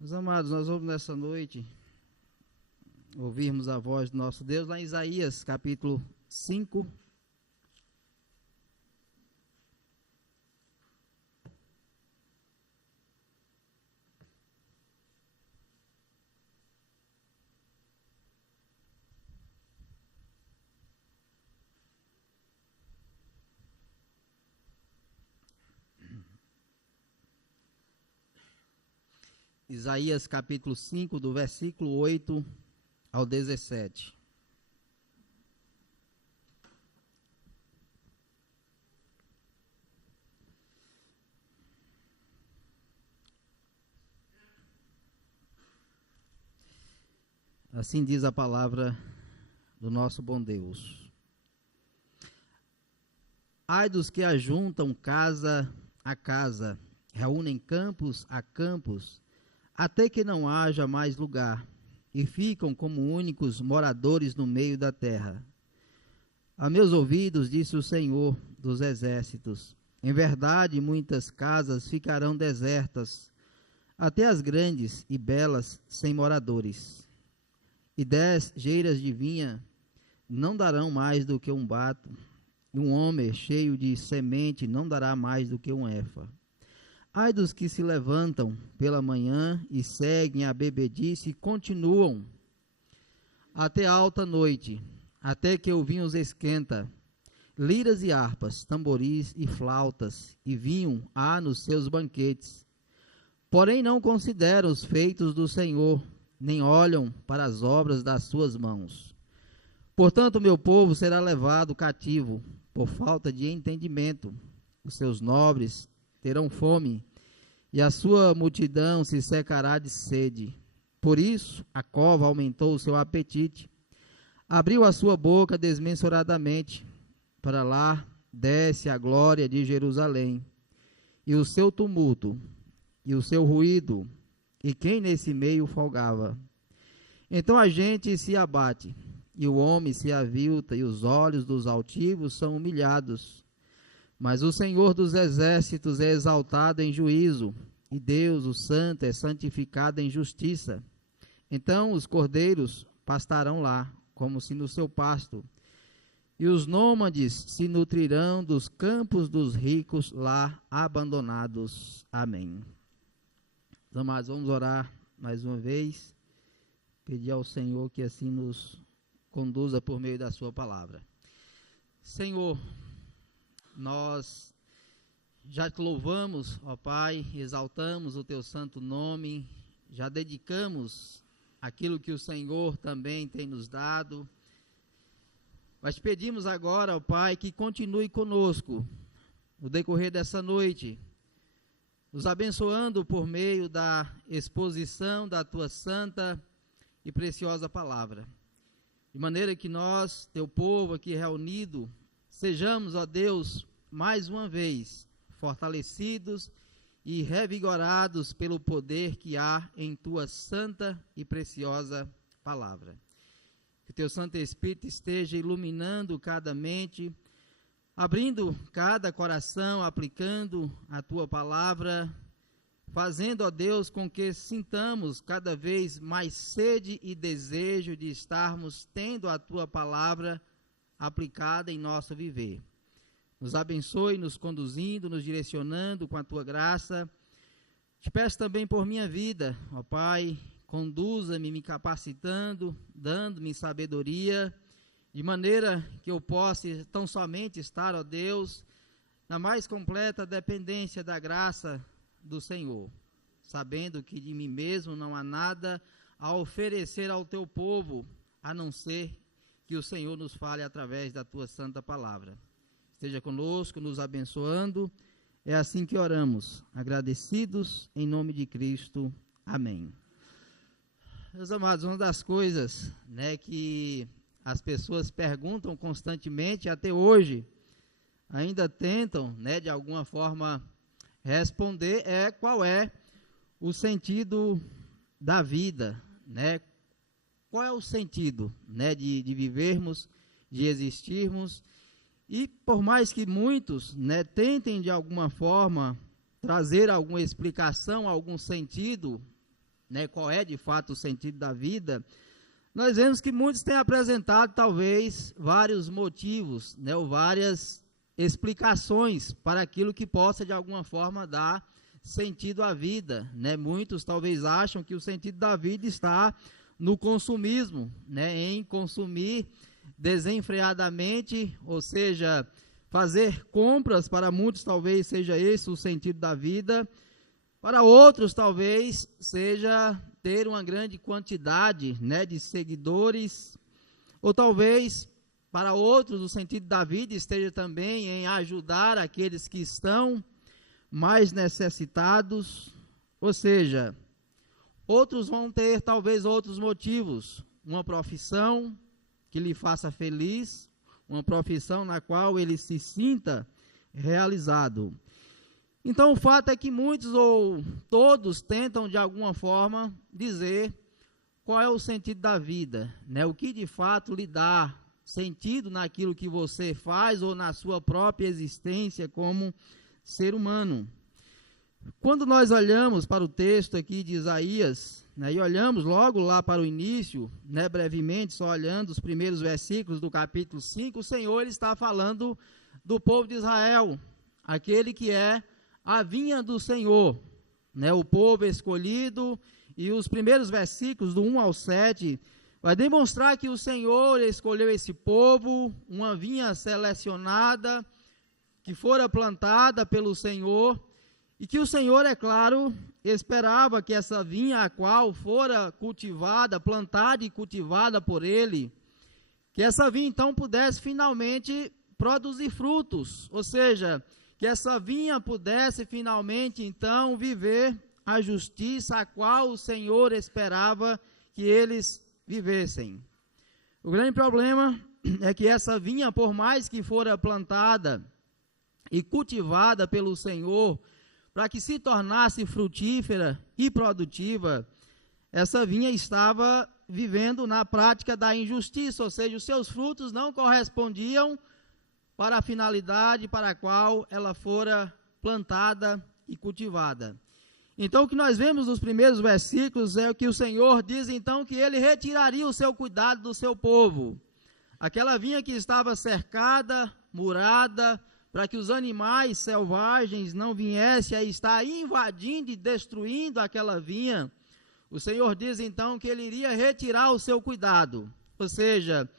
Meus amados, nós vamos nessa noite ouvirmos a voz do nosso Deus lá em Isaías, capítulo 5. Isaías capítulo 5, do versículo 8 ao 17. Assim diz a palavra do nosso bom Deus. Ai dos que ajuntam casa a casa, reúnem campos a campos, até que não haja mais lugar, e ficam como únicos moradores no meio da terra. A meus ouvidos, disse o Senhor dos exércitos, em verdade muitas casas ficarão desertas, até as grandes e belas sem moradores. E 10 geiras de vinha não darão mais do que um bato, e um homem cheio de semente não dará mais do que um efa. Ai dos que se levantam pela manhã e seguem a bebedice e continuam até alta noite, até que o vinho os esquenta. Liras e harpas, tamboris e flautas, e vinho há nos seus banquetes. Porém não consideram os feitos do Senhor, nem olham para as obras das suas mãos. Portanto, meu povo será levado cativo por falta de entendimento. Os seus nobres terão fome, e a sua multidão se secará de sede. Por isso, a cova aumentou o seu apetite, abriu a sua boca desmensuradamente. Para lá desce a glória de Jerusalém, e o seu tumulto, e o seu ruído, e quem nesse meio folgava. Então a gente se abate, e o homem se avilta, e os olhos dos altivos são humilhados. Mas o Senhor dos exércitos é exaltado em juízo, e Deus, o Santo, é santificado em justiça. Então os cordeiros pastarão lá, como se no seu pasto, e os nômades se nutrirão dos campos dos ricos lá abandonados. Amém. Amados, vamos orar mais uma vez, pedir ao Senhor que assim nos conduza por meio da sua palavra. Senhor, nós já te louvamos, ó Pai, exaltamos o teu santo nome, já dedicamos aquilo que o Senhor também tem nos dado. Mas pedimos agora, ó Pai, que continue conosco no decorrer dessa noite, nos abençoando por meio da exposição da tua santa e preciosa palavra. De maneira que nós, teu povo aqui reunido, sejamos, ó Deus, mais uma vez, fortalecidos e revigorados pelo poder que há em tua santa e preciosa palavra. Que teu Santo Espírito esteja iluminando cada mente, abrindo cada coração, aplicando a tua palavra, fazendo, ó Deus, com que sintamos cada vez mais sede e desejo de estarmos tendo a tua palavra aplicada em nosso viver. Nos abençoe, nos conduzindo, nos direcionando com a tua graça. Te peço também por minha vida, ó Pai, conduza-me, me capacitando, dando-me sabedoria, de maneira que eu possa tão somente estar, ó Deus, na mais completa dependência da graça do Senhor, sabendo que de mim mesmo não há nada a oferecer ao teu povo, a não ser que o Senhor nos fale através da tua santa palavra. Esteja conosco, nos abençoando. É assim que oramos, agradecidos em nome de Cristo. Amém. Meus amados, uma das coisas, que as pessoas perguntam constantemente, até hoje, ainda tentam, de alguma forma, responder, qual é o sentido da vida, Qual é o sentido, de vivermos, de existirmos? E por mais que muitos, tentem de alguma forma trazer alguma explicação, algum sentido né, qual é de fato o sentido da vida, nós vemos que muitos têm apresentado talvez vários motivos, né, ou várias explicações para aquilo que possa de alguma forma dar sentido à vida, né? Muitos talvez acham que o sentido da vida está no consumismo, né, em consumir desenfreadamente, ou seja, fazer compras. Para muitos talvez seja esse o sentido da vida, para outros talvez seja ter uma grande quantidade, né, de seguidores, ou talvez para outros o sentido da vida esteja também em ajudar aqueles que estão mais necessitados, ou seja, outros vão ter talvez outros motivos, uma profissão que lhe faça feliz, uma profissão na qual ele se sinta realizado. Então o fato é que muitos ou todos tentam de alguma forma dizer qual é o sentido da vida, né? O que de fato lhe dá sentido naquilo que você faz ou na sua própria existência como ser humano. Quando nós olhamos para o texto aqui de Isaías, né, e olhamos logo lá para o início, né, brevemente, só olhando os primeiros versículos do capítulo 5, o Senhor ele está falando do povo de Israel, aquele que é a vinha do Senhor, né, o povo escolhido, e os primeiros versículos do 1 ao 7 vai demonstrar que o Senhor escolheu esse povo, uma vinha selecionada, que fora plantada pelo Senhor, e que o Senhor, é claro, esperava que essa vinha, a qual fora cultivada, plantada e cultivada por ele, que essa vinha então pudesse finalmente produzir frutos, ou seja, que essa vinha pudesse finalmente então viver a justiça a qual o Senhor esperava que eles vivessem. O grande problema é que essa vinha, por mais que fora plantada e cultivada pelo Senhor, para que se tornasse frutífera e produtiva, essa vinha estava vivendo na prática da injustiça, ou seja, os seus frutos não correspondiam para a finalidade para a qual ela fora plantada e cultivada. Então, o que nós vemos nos primeiros versículos é o que o Senhor diz, então, que ele retiraria o seu cuidado do seu povo. Aquela vinha que estava cercada, murada, para que os animais selvagens não viessem a estar invadindo e destruindo aquela vinha, o Senhor diz então que ele iria retirar o seu cuidado, ou seja,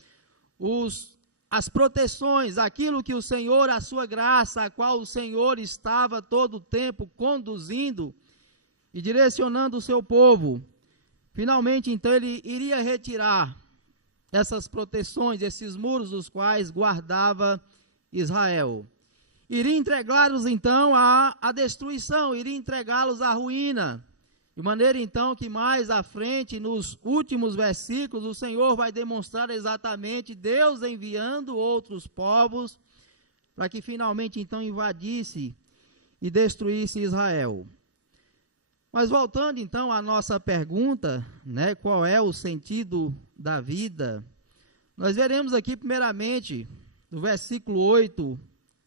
as proteções, aquilo que o Senhor, a sua graça, a qual o Senhor estava todo o tempo conduzindo e direcionando o seu povo, finalmente então ele iria retirar essas proteções, esses muros dos quais guardava Israel. Iria entregá-los então à destruição, iria entregá-los à ruína, de maneira então que mais à frente, nos últimos versículos, o Senhor vai demonstrar exatamente Deus enviando outros povos, para que finalmente então invadisse e destruísse Israel. Mas voltando então à nossa pergunta, né, qual é o sentido da vida, nós veremos aqui primeiramente, do versículo 8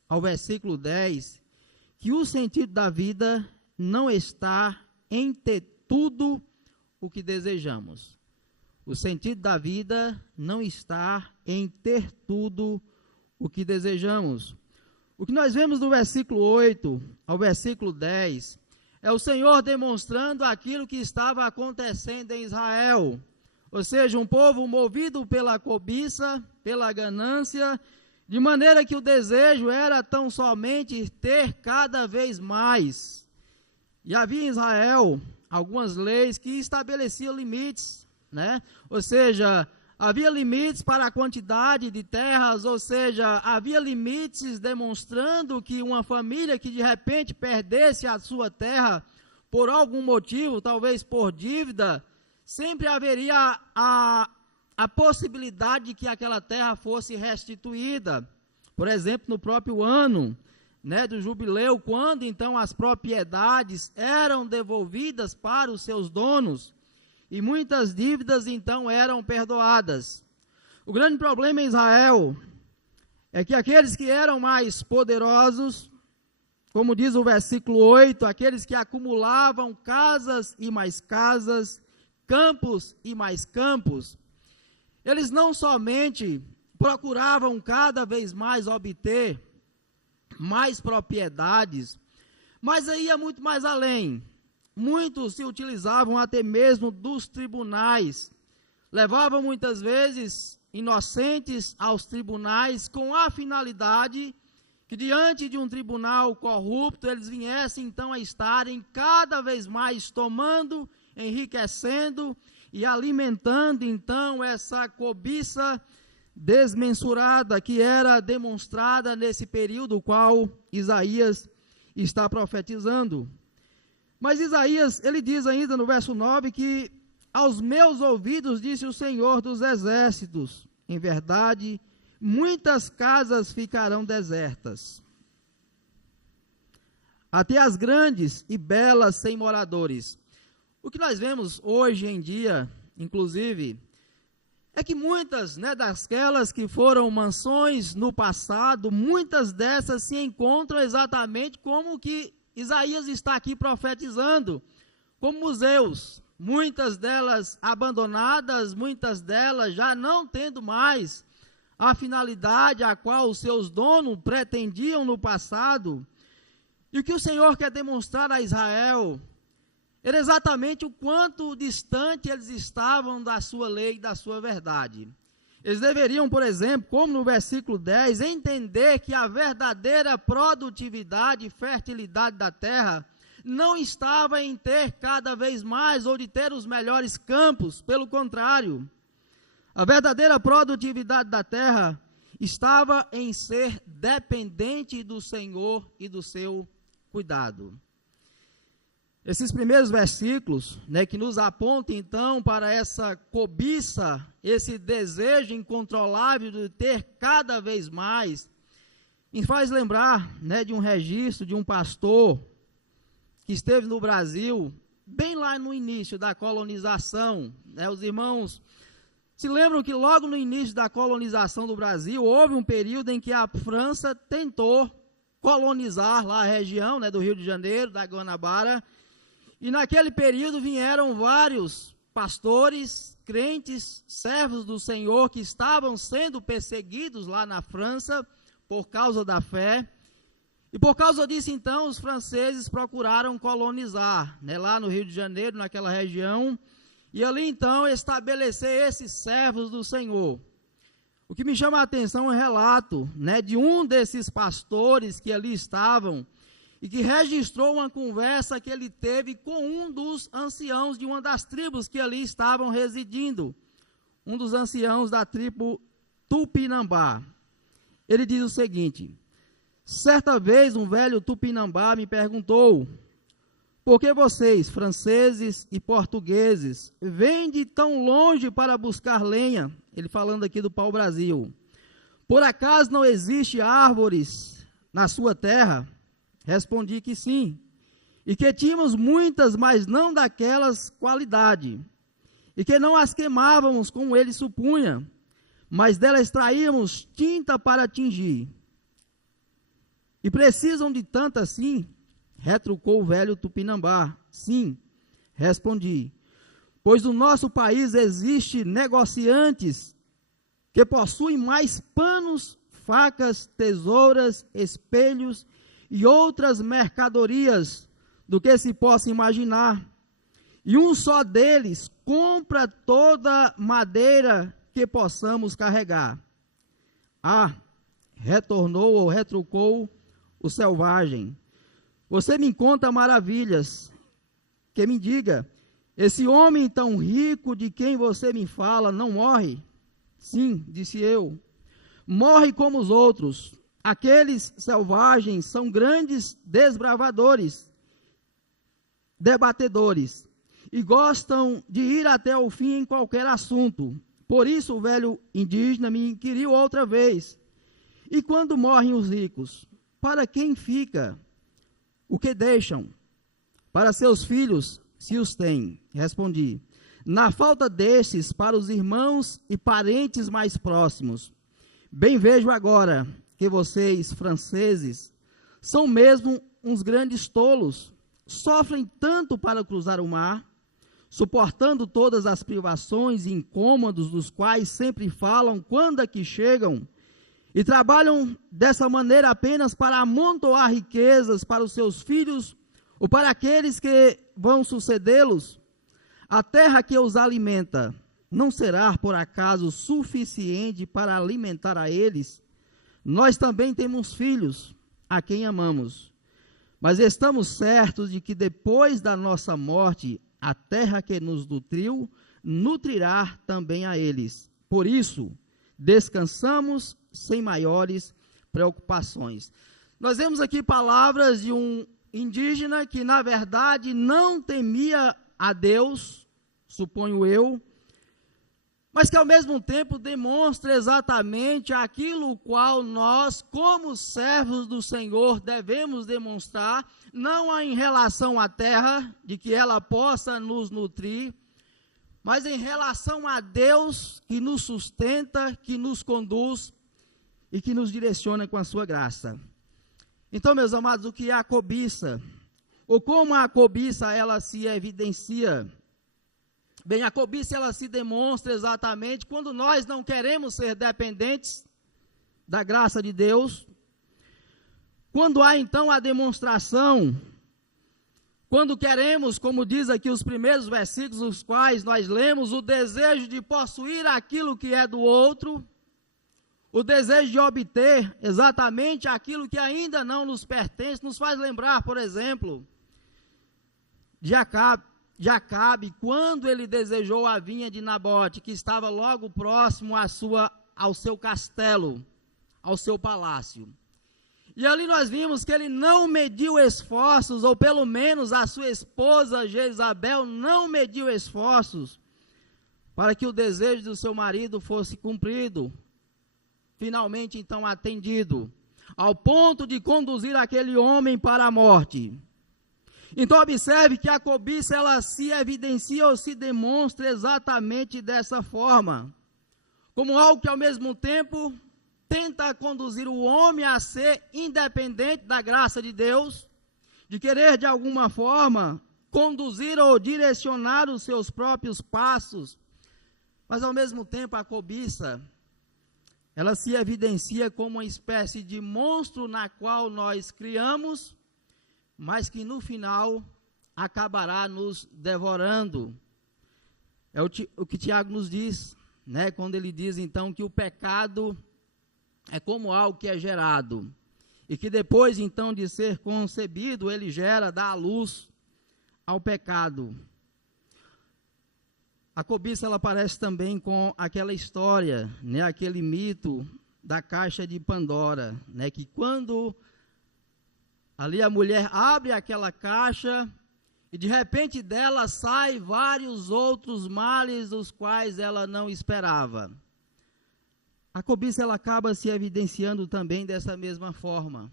ao versículo 10, que o sentido da vida não está em ter tudo o que desejamos. O sentido da vida não está em ter tudo o que desejamos. O que nós vemos do versículo 8 ao versículo 10 é o Senhor demonstrando aquilo que estava acontecendo em Israel. Ou seja, um povo movido pela cobiça, pela ganância, de maneira que o desejo era tão somente ter cada vez mais. E havia em Israel algumas leis que estabeleciam limites, né? Ou seja, havia limites para a quantidade de terras, ou seja, havia limites demonstrando que uma família que de repente perdesse a sua terra por algum motivo, talvez por dívida, sempre haveria a possibilidade de que aquela terra fosse restituída. Por exemplo, no próprio ano, né, do jubileu, quando então as propriedades eram devolvidas para os seus donos, e muitas dívidas então eram perdoadas. O grande problema em Israel é que aqueles que eram mais poderosos, como diz o versículo 8, aqueles que acumulavam casas e mais casas, campos e mais campos, eles não somente procuravam cada vez mais obter mais propriedades, mas aí ia muito mais além. Muitos se utilizavam até mesmo dos tribunais, levavam muitas vezes inocentes aos tribunais com a finalidade que diante de um tribunal corrupto eles viessem então a estarem cada vez mais tomando, enriquecendo e alimentando então essa cobiça desmensurada que era demonstrada nesse período qual Isaías está profetizando. Mas Isaías, ele diz ainda no verso 9 que aos meus ouvidos disse o Senhor dos exércitos, em verdade, muitas casas ficarão desertas, até as grandes e belas sem moradores. O que nós vemos hoje em dia, inclusive, é que muitas, daquelas que foram mansões no passado, muitas dessas se encontram exatamente como que Isaías está aqui profetizando, como museus, muitas delas abandonadas, muitas delas já não tendo mais a finalidade a qual os seus donos pretendiam no passado. E o que o Senhor quer demonstrar a Israel era exatamente o quanto distante eles estavam da sua lei e da sua verdade. Eles deveriam, por exemplo, como no versículo 10, entender que a verdadeira produtividade e fertilidade da terra não estava em ter cada vez mais ou de ter os melhores campos, pelo contrário. A verdadeira produtividade da terra estava em ser dependente do Senhor e do seu cuidado. Esses primeiros versículos, que nos apontam então para essa cobiça, esse desejo incontrolável de ter cada vez mais, me faz lembrar de um registro de um pastor que esteve no Brasil, bem lá no início da colonização. Os irmãos se lembram que logo no início da colonização do Brasil, houve um período em que a França tentou colonizar lá a região do Rio de Janeiro, da Guanabara. E naquele período vieram vários pastores, crentes, servos do Senhor que estavam sendo perseguidos lá na França por causa da fé. E por causa disso, então, os franceses procuraram colonizar, lá no Rio de Janeiro, naquela região, e ali, então, estabelecer esses servos do Senhor. O que me chama a atenção é um relato, de um desses pastores que ali estavam, e que registrou uma conversa que ele teve com um dos anciãos de uma das tribos que ali estavam residindo, um dos anciãos da tribo Tupinambá. Ele diz o seguinte: certa vez um velho Tupinambá me perguntou, por que vocês, franceses e portugueses, vêm de tão longe para buscar lenha? Ele falando aqui do pau-brasil. Por acaso não existe árvores na sua terra? Respondi que sim, e que tínhamos muitas, mas não daquelas qualidade, e que não as queimávamos como ele supunha, mas delas extraíamos tinta para tingir. E precisam de tanto assim? Retrucou o velho Tupinambá. Sim, respondi, pois no nosso país existe negociantes que possuem mais panos, facas, tesouras, espelhos e outras mercadorias do que se possa imaginar, e um só deles compra toda madeira que possamos carregar. Ah, retornou ou retrucou o selvagem, você me conta maravilhas, que me diga, esse homem tão rico de quem você me fala não morre? Sim, disse eu, morre como os outros. Aqueles selvagens são grandes desbravadores, debatedores, e gostam de ir até o fim em qualquer assunto. Por isso o velho indígena me inquiriu outra vez, e quando morrem os ricos, para quem fica o que deixam? Para seus filhos, se os têm. Respondi, na falta destes, para os irmãos e parentes mais próximos. Bem vejo agora que vocês, franceses, são mesmo uns grandes tolos, sofrem tanto para cruzar o mar, suportando todas as privações e incômodos dos quais sempre falam quando aqui chegam, e trabalham dessa maneira apenas para amontoar riquezas para os seus filhos ou para aqueles que vão sucedê-los. A terra que os alimenta não será por acaso suficiente para alimentar a eles? Nós também temos filhos a quem amamos, mas estamos certos de que depois da nossa morte, a terra que nos nutriu, nutrirá também a eles. Por isso, descansamos sem maiores preocupações. Nós vemos aqui palavras de um indígena que, na verdade, não temia a Deus, suponho eu, mas que, ao mesmo tempo, demonstra exatamente aquilo qual nós, como servos do Senhor, devemos demonstrar, não em relação à terra, de que ela possa nos nutrir, mas em relação a Deus que nos sustenta, que nos conduz e que nos direciona com a sua graça. Então, meus amados, o que é a cobiça? Ou como a cobiça ela se evidencia? Bem, a cobiça ela se demonstra exatamente quando nós não queremos ser dependentes da graça de Deus. Quando há então a demonstração, quando queremos, como diz aqui os primeiros versículos, os quais nós lemos, o desejo de possuir aquilo que é do outro, o desejo de obter exatamente aquilo que ainda não nos pertence, nos faz lembrar, por exemplo, de Acabe, quando ele desejou a vinha de Nabote, que estava logo próximo ao seu castelo, ao seu palácio. E ali nós vimos que ele não mediu esforços, ou pelo menos a sua esposa Jezabel não mediu esforços, para que o desejo do seu marido fosse cumprido, finalmente então atendido, ao ponto de conduzir aquele homem para a morte. Então observe que a cobiça ela se evidencia ou se demonstra exatamente dessa forma, como algo que ao mesmo tempo tenta conduzir o homem a ser independente da graça de Deus, de querer de alguma forma conduzir ou direcionar os seus próprios passos, mas ao mesmo tempo a cobiça ela se evidencia como uma espécie de monstro na qual nós criamos, mas que no final acabará nos devorando. É o que Tiago nos diz, né, quando ele diz então que o pecado é como algo que é gerado, e que depois então de ser concebido, ele dá a luz ao pecado. A cobiça ela aparece também com aquela história, né, aquele mito da caixa de Pandora, né, que quando ali a mulher abre aquela caixa e de repente dela sai vários outros males os quais ela não esperava. A cobiça ela acaba se evidenciando também dessa mesma forma.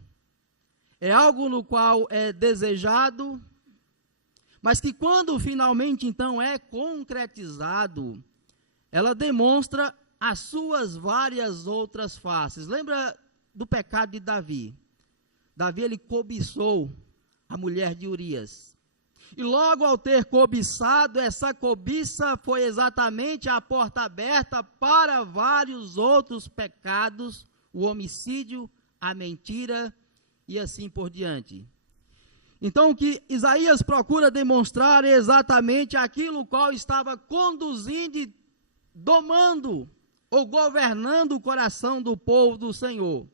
É algo no qual é desejado, mas que quando finalmente então é concretizado, ela demonstra as suas várias outras faces. Lembra do pecado de Davi? Davi ele cobiçou a mulher de Urias. E logo ao ter cobiçado, essa cobiça foi exatamente a porta aberta para vários outros pecados, o homicídio, a mentira e assim por diante. Então o que Isaías procura demonstrar é exatamente aquilo qual estava conduzindo e domando ou governando o coração do povo do Senhor.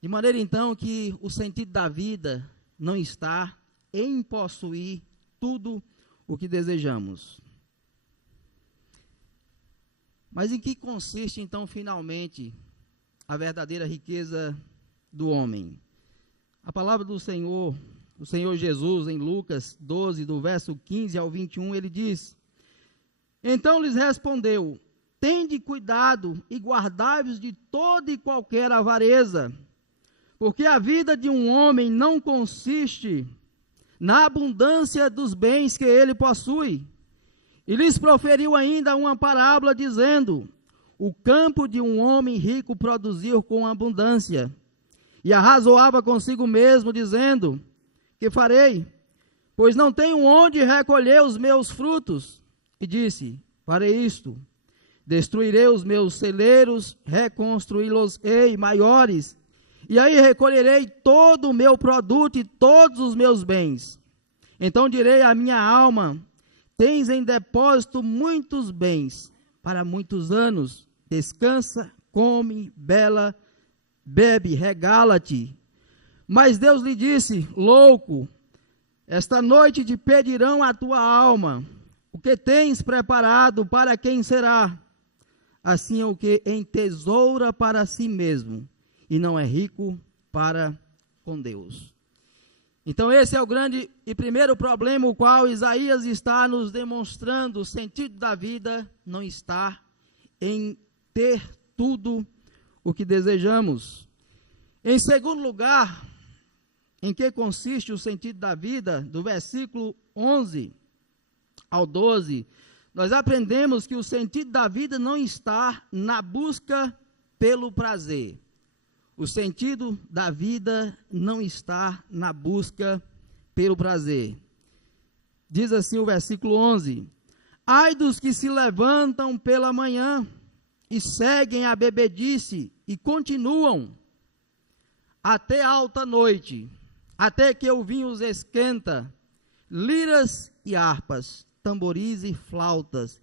De maneira então que o sentido da vida não está em possuir tudo o que desejamos. Mas em que consiste então finalmente a verdadeira riqueza do homem? A palavra do Senhor, o Senhor Jesus, em Lucas 12, do verso 15 ao 21, ele diz: Então lhes respondeu: Tende cuidado e guardai-vos de toda e qualquer avareza, porque a vida de um homem não consiste na abundância dos bens que ele possui. E lhes proferiu ainda uma parábola, dizendo: O campo de um homem rico produziu com abundância. E arrazoava consigo mesmo, dizendo: que farei? Pois não tenho onde recolher os meus frutos. E disse: farei isto: destruirei os meus celeiros, reconstruí-los-ei maiores, e aí recolherei todo o meu produto e todos os meus bens. Então direi à minha alma: tens em depósito muitos bens para muitos anos. Descansa, come, bebe, regala-te. Mas Deus lhe disse: louco, esta noite te pedirão a tua alma. O que tens preparado, para quem será? Assim é o que entesoura para si mesmo, e não é rico para com Deus. Então esse é o grande e primeiro problema, o qual Isaías está nos demonstrando. O sentido da vida não está em ter tudo o que desejamos. Em segundo lugar, em que consiste o sentido da vida? Do versículo 11 ao 12, nós aprendemos que o sentido da vida não está na busca pelo prazer. O sentido da vida não está na busca pelo prazer. Diz assim o versículo 11: ai dos que se levantam pela manhã e seguem a bebedice e continuam até alta noite, até que o vinho os esquenta, liras e harpas, tamboris e flautas,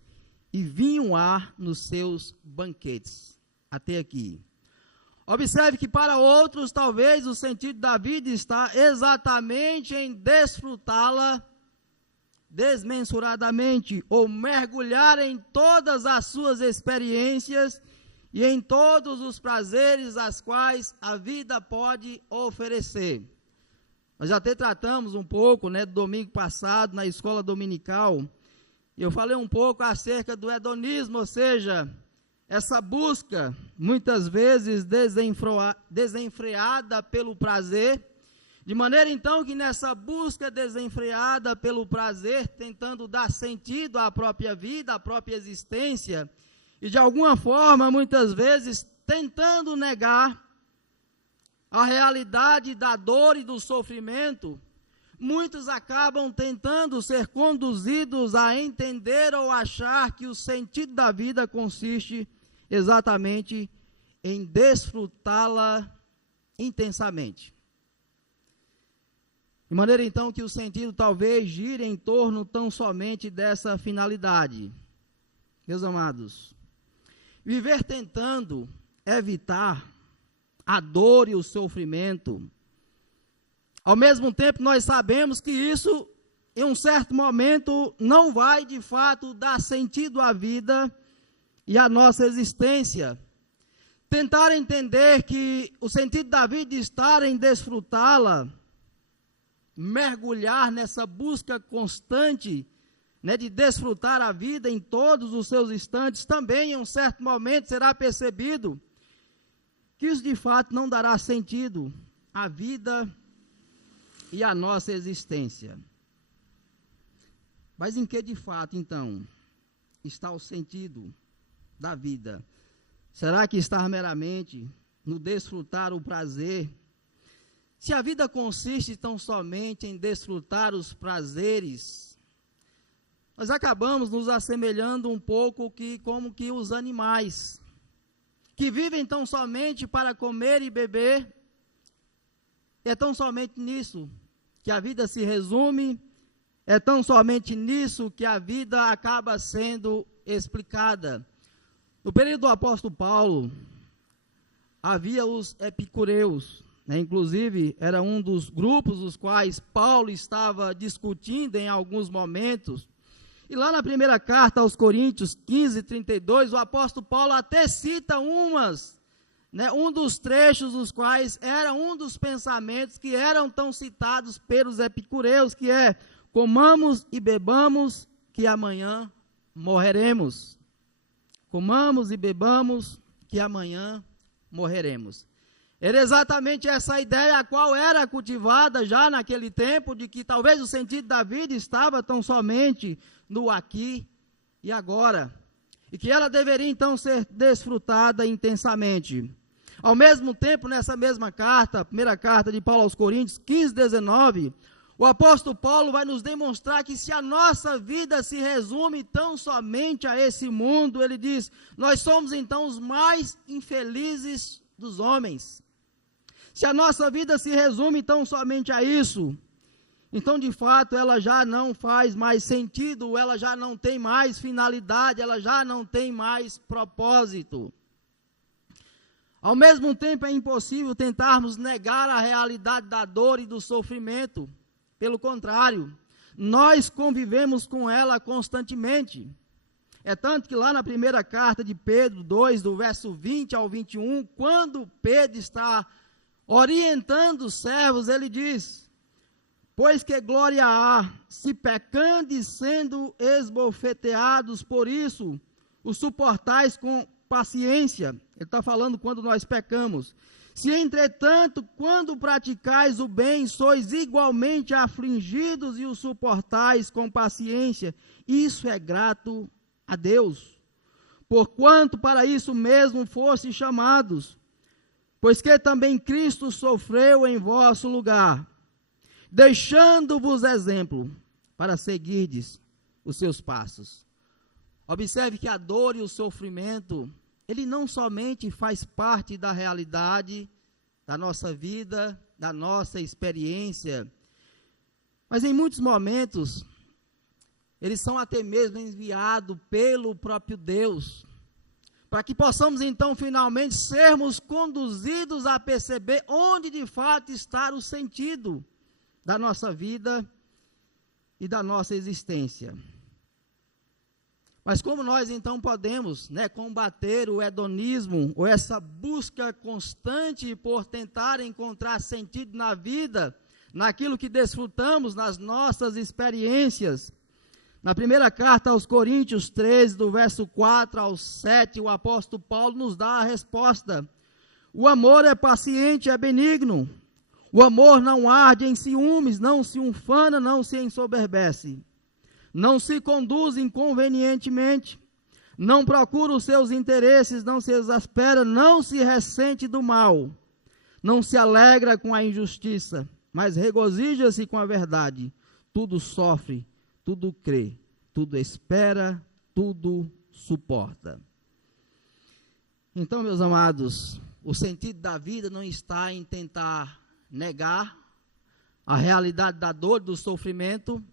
e vinho há nos seus banquetes. Até aqui. Observe que para outros, talvez, o sentido da vida está exatamente em desfrutá-la desmensuradamente, ou mergulhar em todas as suas experiências e em todos os prazeres as quais a vida pode oferecer. Nós até tratamos um pouco, do domingo passado, na escola dominical, e eu falei um pouco acerca do hedonismo, ou seja, essa busca, muitas vezes desenfreada pelo prazer, de maneira então que nessa busca desenfreada pelo prazer, tentando dar sentido à própria vida, à própria existência, e de alguma forma, muitas vezes, tentando negar a realidade da dor e do sofrimento, muitos acabam tentando ser conduzidos a entender ou achar que o sentido da vida consiste exatamente em desfrutá-la intensamente. De maneira então que o sentido talvez gire em torno tão somente dessa finalidade. Meus amados, viver tentando evitar a dor e o sofrimento, ao mesmo tempo nós sabemos que isso, em um certo momento, não vai de fato dar sentido à vida e à nossa existência. Tentar entender que o sentido da vida está em desfrutá-la, mergulhar nessa busca constante, de desfrutar a vida em todos os seus instantes, também em um certo momento será percebido que isso de fato não dará sentido à vida e à nossa existência. Mas em que de fato então está o sentido da vida? Será que está meramente no desfrutar o prazer? Se a vida consiste tão somente em desfrutar os prazeres, nós acabamos nos assemelhando um pouco como que os animais, que vivem tão somente para comer e beber. É tão somente nisso que a vida se resume, é tão somente nisso que a vida acaba sendo explicada. No período do apóstolo Paulo, havia os epicureus, inclusive era um dos grupos os quais Paulo estava discutindo em alguns momentos. E lá na primeira carta aos Coríntios 15:32, o apóstolo Paulo até cita um dos trechos os quais era um dos pensamentos que eram tão citados pelos epicureus, que é: comamos e bebamos, que amanhã morreremos. Comamos e bebamos, que amanhã morreremos. Era exatamente essa ideia a qual era cultivada já naquele tempo, de que talvez o sentido da vida estava tão somente no aqui e agora, e que ela deveria então ser desfrutada intensamente. Ao mesmo tempo, nessa mesma carta, a primeira carta de Paulo aos Coríntios, 15, 19, o apóstolo Paulo vai nos demonstrar que se a nossa vida se resume tão somente a esse mundo, ele diz, nós somos então os mais infelizes dos homens. Se a nossa vida se resume tão somente a isso, então de fato ela já não faz mais sentido, ela já não tem mais finalidade, ela já não tem mais propósito. Ao mesmo tempo é impossível tentarmos negar a realidade da dor e do sofrimento. Pelo contrário, nós convivemos com ela constantemente. É tanto que lá na primeira carta de Pedro 2, do verso 20 ao 21, quando Pedro está orientando os servos, ele diz, pois que glória há, se pecando e sendo esbofeteados por isso, os suportais com paciência. Ele está falando quando nós pecamos. Se, entretanto, quando praticais o bem, sois igualmente afligidos e o suportais com paciência, isso é grato a Deus. Porquanto para isso mesmo fostes chamados, pois que também Cristo sofreu em vosso lugar, deixando-vos exemplo para seguirdes os seus passos. Observe que a dor e o sofrimento, ele não somente faz parte da realidade da nossa vida, da nossa experiência, mas em muitos momentos, eles são até mesmo enviados pelo próprio Deus, para que possamos então finalmente sermos conduzidos a perceber onde de fato está o sentido da nossa vida e da nossa existência. Mas como nós então podemos, combater o hedonismo, ou essa busca constante por tentar encontrar sentido na vida, naquilo que desfrutamos, nas nossas experiências? Na primeira carta aos Coríntios 13, do verso 4 ao 7, o apóstolo Paulo nos dá a resposta. O amor é paciente, é benigno. O amor não arde em ciúmes, não se ufana, não se ensoberbece. Não se conduz inconvenientemente, não procura os seus interesses, não se exaspera, não se ressente do mal, não se alegra com a injustiça, mas regozija-se com a verdade. Tudo sofre, tudo crê, tudo espera, tudo suporta. Então, meus amados, o sentido da vida não está em tentar negar a realidade da dor, do sofrimento.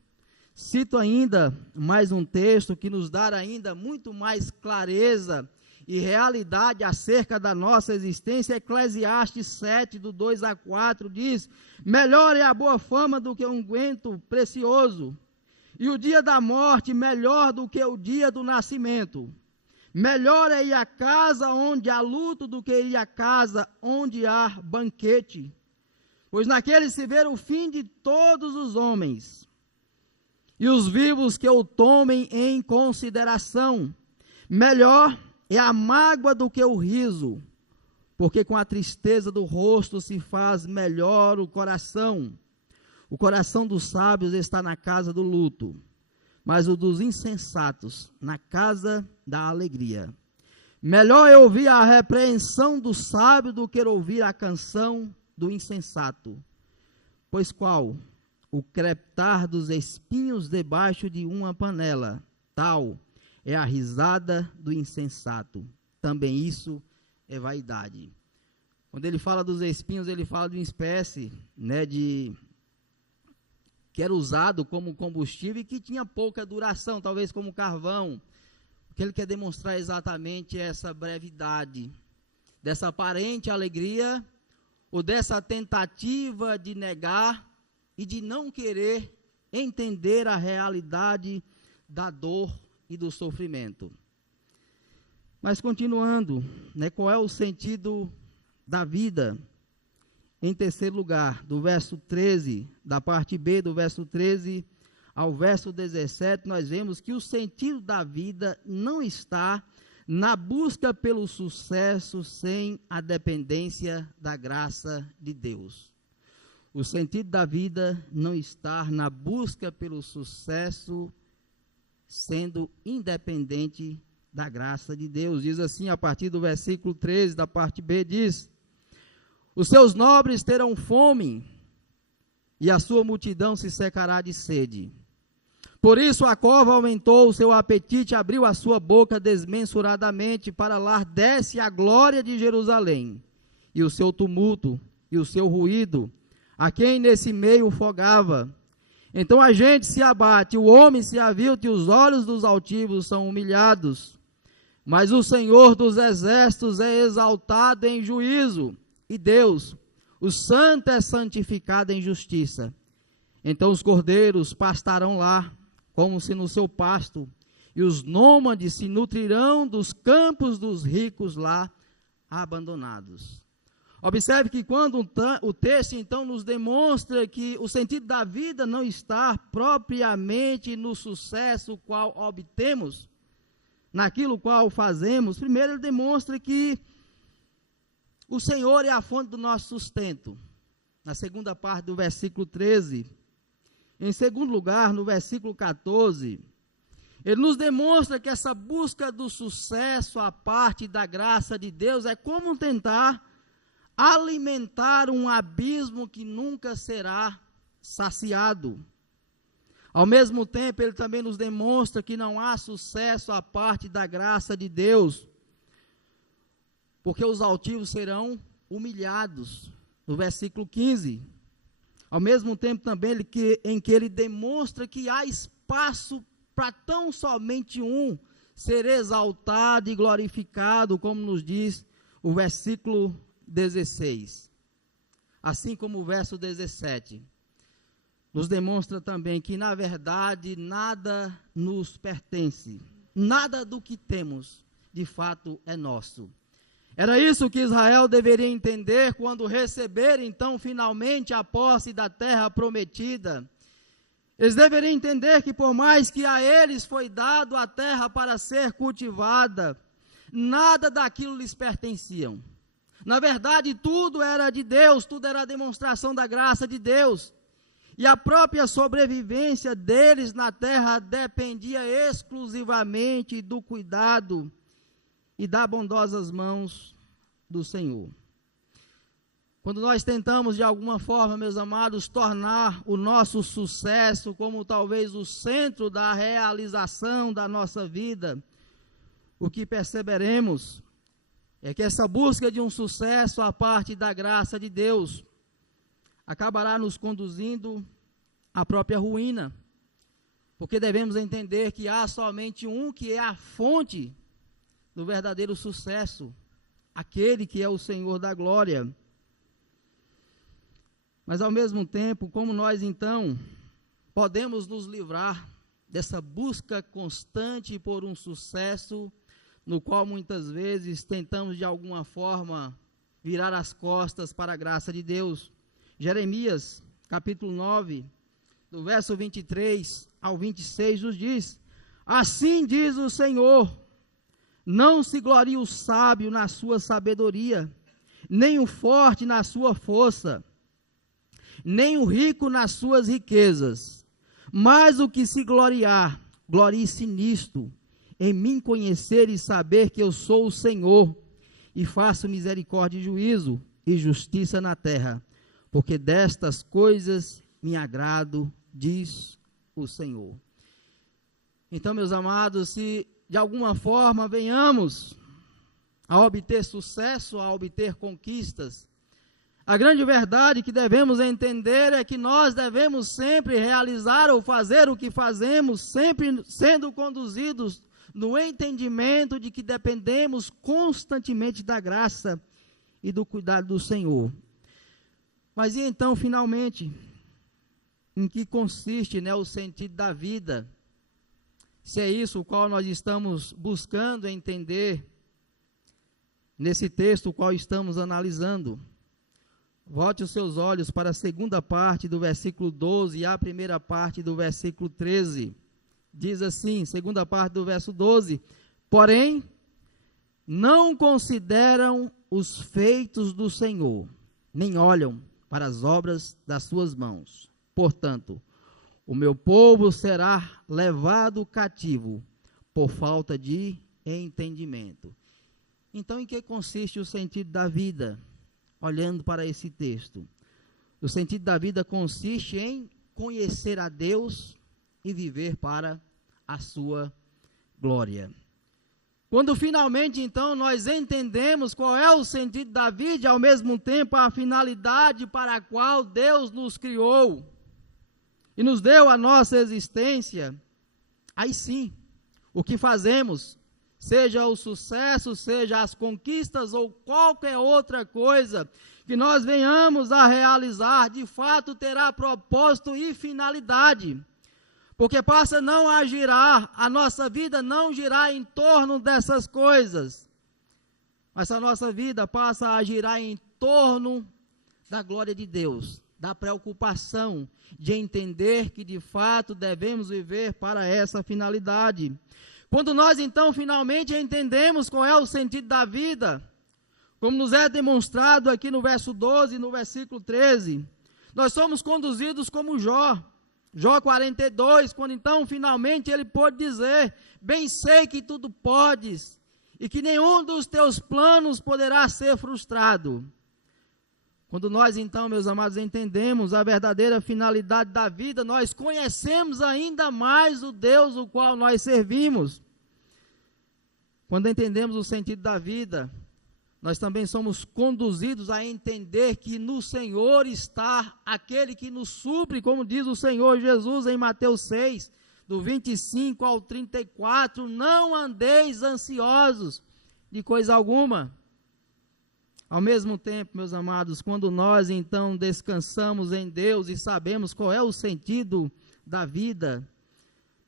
Cito ainda mais um texto que nos dá ainda muito mais clareza e realidade acerca da nossa existência. Eclesiastes 7, do 2 a 4, diz, melhor é a boa fama do que um unguento precioso, e o dia da morte melhor do que o dia do nascimento. Melhor é ir à casa onde há luto do que ir à casa onde há banquete, pois naquele se vê o fim de todos os homens, e os vivos que o tomem em consideração. Melhor é a mágoa do que o riso, porque com a tristeza do rosto se faz melhor o coração. O coração dos sábios está na casa do luto, mas o dos insensatos na casa da alegria. Melhor é ouvir a repreensão do sábio do que ouvir a canção do insensato. Pois qual? O crepitar dos espinhos debaixo de uma panela, tal é a risada do insensato. Também isso é vaidade. Quando ele fala dos espinhos, ele fala de uma espécie, que era usado como combustível e que tinha pouca duração, talvez como carvão. O que ele quer demonstrar exatamente é essa brevidade, dessa aparente alegria, ou dessa tentativa de negar e de não querer entender a realidade da dor e do sofrimento. Mas continuando, qual é o sentido da vida? Em terceiro lugar, do verso 13, da parte B do verso 13 ao verso 17, nós vemos que o sentido da vida não está na busca pelo sucesso sem a dependência da graça de Deus. O sentido da vida não está na busca pelo sucesso sendo independente da graça de Deus. Diz assim, a partir do versículo 13, da parte B, diz, Os seus nobres terão fome, e a sua multidão se secará de sede. Por isso a cova aumentou o seu apetite, abriu a sua boca desmensuradamente, para lá desce a glória de Jerusalém, e o seu tumulto, e o seu ruído, a quem nesse meio fogava. Então a gente se abate, o homem se avilta, e os olhos dos altivos são humilhados. Mas o Senhor dos exércitos é exaltado em juízo, e Deus, o santo, é santificado em justiça. Então os cordeiros pastarão lá, como se no seu pasto, e os nômades se nutrirão dos campos dos ricos lá abandonados. Observe que quando o texto então nos demonstra que o sentido da vida não está propriamente no sucesso qual obtemos, naquilo qual fazemos, primeiro ele demonstra que o Senhor é a fonte do nosso sustento, na segunda parte do versículo 13. Em segundo lugar, no versículo 14, ele nos demonstra que essa busca do sucesso, a parte da graça de Deus, é como tentar alimentar um abismo que nunca será saciado. Ao mesmo tempo, ele também nos demonstra que não há sucesso à parte da graça de Deus, porque os altivos serão humilhados, no versículo 15. Ao mesmo tempo também em que ele demonstra que há espaço para tão somente um ser exaltado e glorificado, como nos diz o versículo 16. Assim como o verso 17. Nos demonstra também que, na verdade, nada nos pertence. Nada do que temos, de fato, é nosso. Era isso que Israel deveria entender quando receber, então, finalmente a posse da terra prometida. Eles deveriam entender que, por mais que a eles foi dado a terra para ser cultivada, nada daquilo lhes pertenciam. Na verdade, tudo era de Deus, tudo era a demonstração da graça de Deus. E a própria sobrevivência deles na terra dependia exclusivamente do cuidado e das bondosas mãos do Senhor. Quando nós tentamos de alguma forma, meus amados, tornar o nosso sucesso como talvez o centro da realização da nossa vida, o que perceberemos é que essa busca de um sucesso à parte da graça de Deus acabará nos conduzindo à própria ruína, porque devemos entender que há somente um que é a fonte do verdadeiro sucesso, aquele que é o Senhor da glória. Mas ao mesmo tempo, como nós então podemos nos livrar dessa busca constante por um sucesso, no qual muitas vezes tentamos de alguma forma virar as costas para a graça de Deus? Jeremias, capítulo 9, do verso 23 ao 26, nos diz: assim diz o Senhor, não se glorie o sábio na sua sabedoria, nem o forte na sua força, nem o rico nas suas riquezas, mas o que se gloriar, glorie-se nisto, em mim conhecer e saber que eu sou o Senhor, e faço misericórdia e juízo, e justiça na terra, porque destas coisas me agrado, diz o Senhor. Então, meus amados, se de alguma forma venhamos a obter sucesso, a obter conquistas, a grande verdade que devemos entender é que nós devemos sempre realizar ou fazer o que fazemos, sempre sendo conduzidos no entendimento de que dependemos constantemente da graça e do cuidado do Senhor. Mas e então, finalmente, em que consiste, o sentido da vida? Se é isso o qual nós estamos buscando entender nesse texto o qual estamos analisando. Volte os seus olhos para a segunda parte do versículo 12 e a primeira parte do versículo 13. Diz assim, segunda parte do verso 12: porém, não consideram os feitos do Senhor, nem olham para as obras das suas mãos. Portanto, o meu povo será levado cativo por falta de entendimento. Então, em que consiste o sentido da vida? olhando para esse texto. O sentido da vida consiste em conhecer a Deus e viver para a sua glória. Quando finalmente, então, nós entendemos qual é o sentido da vida e, ao mesmo tempo, a finalidade para a qual Deus nos criou e nos deu a nossa existência, aí sim, o que fazemos, seja o sucesso, seja as conquistas ou qualquer outra coisa que nós venhamos a realizar, de fato terá propósito e finalidade. Porque passa não a girar, a nossa vida não girar em torno dessas coisas, mas a nossa vida passa a girar em torno da glória de Deus, da preocupação de entender que de fato devemos viver para essa finalidade. Quando nós então finalmente entendemos qual é o sentido da vida, como nos é demonstrado aqui no verso 12 e no versículo 13, nós somos conduzidos como Jó 42, quando então finalmente ele pôde dizer: bem sei que tudo podes, e que nenhum dos teus planos poderá ser frustrado. Quando nós então, meus amados, entendemos a verdadeira finalidade da vida, nós conhecemos ainda mais o Deus o qual nós servimos. Quando entendemos o sentido da vida, nós também somos conduzidos a entender que no Senhor está aquele que nos supre, como diz o Senhor Jesus em Mateus 6, do 25 ao 34, não andeis ansiosos de coisa alguma. Ao mesmo tempo, meus amados, quando nós então descansamos em Deus e sabemos qual é o sentido da vida,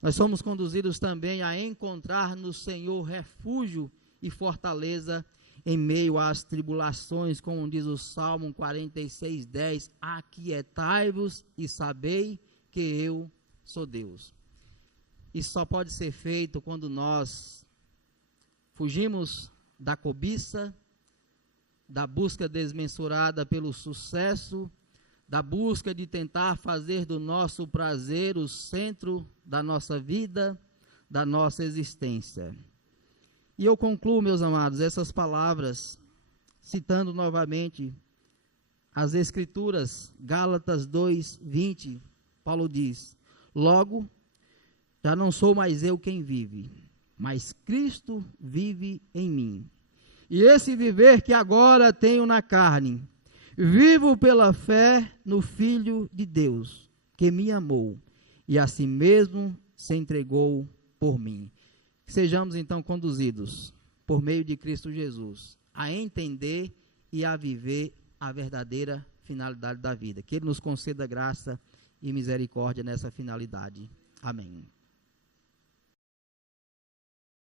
nós somos conduzidos também a encontrar no Senhor refúgio e fortaleza em meio às tribulações, como diz o Salmo 46:10, aquietai-vos e sabei que eu sou Deus. Isso só pode ser feito quando nós fugimos da cobiça, da busca desmensurada pelo sucesso, da busca de tentar fazer do nosso prazer o centro da nossa vida, da nossa existência. E eu concluo, meus amados, essas palavras, citando novamente as Escrituras, Gálatas 2:20, Paulo diz: logo, já não sou mais eu quem vive, mas Cristo vive em mim. E esse viver que agora tenho na carne, vivo pela fé no Filho de Deus, que me amou e a si mesmo se entregou por mim. Que sejamos então conduzidos por meio de Cristo Jesus a entender e a viver a verdadeira finalidade da vida. Que Ele nos conceda graça e misericórdia nessa finalidade. Amém.